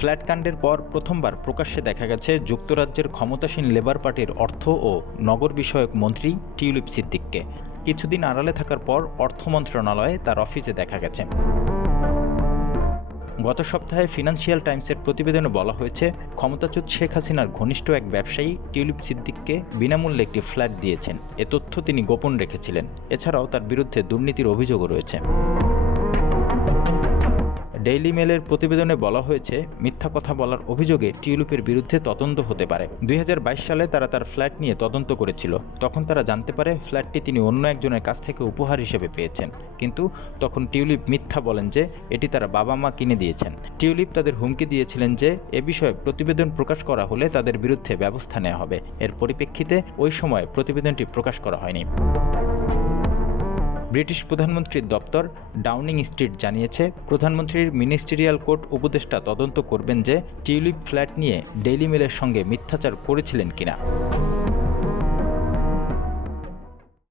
Flat কাণ্ডের পর প্রথমবার প্রকাশ্যে দেখা গেছে যুক্তরাজ্যের ক্ষমতাসীন লেবার পার্টির অর্থ ও নগর বিষয়ক মন্ত্রী টিউলিপ সিদ্দিককে। কিছুদিন আড়ালে থাকার পর অর্থ মন্ত্রণালয়ে তার অফিসে দেখা গেছে। গত সপ্তাহে ফিনান্সিয়াল টাইমসের প্রতিবেদনে বলা হয়েছে, ক্ষমতাচ্যুত শেখ হাসিনার ঘনিষ্ঠ এক ব্যবসায়ী টিউলিপ সিদ্দিককে বিনামূল্যে একটি ফ্ল্যাট দিয়েছেন। এ তথ্য তিনি গোপন রেখেছিলেন। এছাড়াও তার বিরুদ্ধে দুর্নীতির অভিযোগও রয়েছে। ডেইলি মেলের প্রতিবেদনে বলা হয়েছে, মিথ্যা কথা বলার অভিযোগে টিউলিপের বিরুদ্ধে তদন্ত হতে পারে। 2022 সালে তারা তার ফ্ল্যাট নিয়ে তদন্ত করেছিল। তখন তারা জানতে পারে ফ্ল্যাটটি তিনি অন্য একজনের কাছ থেকে উপহার হিসেবে পেয়েছেন। কিন্তু তখন টিউলিপ মিথ্যা বলেন যে এটি তার বাবা মা কিনে দিয়েছেন। টিউলিপ তাদের হুমকি দিয়েছিলেন যে এ বিষয়ে প্রতিবেদন প্রকাশ করা হলে তাদের বিরুদ্ধে ব্যবস্থা নেওয়া হবে। এর পরিপ্রেক্ষিতে ওই সময় প্রতিবেদনটি প্রকাশ করা হয়নি। ব্রিটিশ প্রধানমন্ত্রীর দপ্তর ডাউনিং স্ট্রিট জানিয়েছে, প্রধানমন্ত্রীর মিনিস্টেরিয়াল কোর্ট উপদেষ্টা তদন্ত করবেন যে টিউলিপ ফ্ল্যাট নিয়ে ডেইলি মেলের সঙ্গে মিথ্যাচার করেছিলেন কিনা।